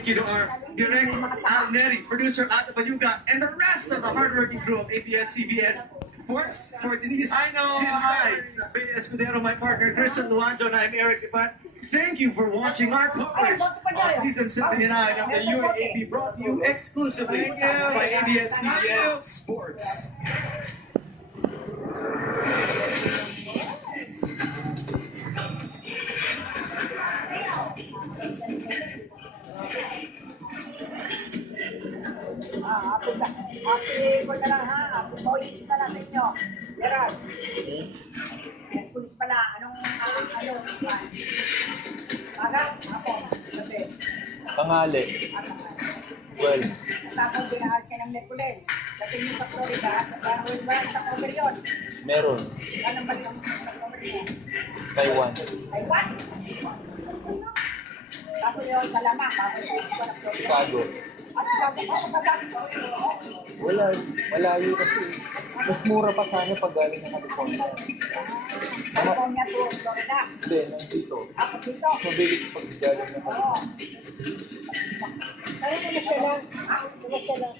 Thank you to our direct Al Neri, producer Ata Panyuga, and the rest of the hardworking crew of ABS-CBN Sports. For Denise, I know, Bea Escudero, my partner, Christian Luanzo, and I'm Eric Ipat. Thank you for watching our coverage of Season 79 of the UAAP, brought to you exclusively by ABS-CBN Sports. Happy ko na lang ha, happy boys na lang sa inyo. Gerard, pulis pala, anong, Aga? Ako, kasi, Tangali. Well, tapos dinahas ka ng Merkules. Dating mo sa Florida, meron ba sa cover yun? meron. Anong balik ang sa cover yun? Taiwan. Taiwan? Tapos yun, Salamang, tapos yun ko na Florida. Chicago. At sabi ko, Wala. Malayo kasi. Mas mura pa sana pag galing ng California. California to Florida. Hindi, nandito. Ako dito. Mas mabilis pag galing ng Oo. California. Kaya ko na siya lang.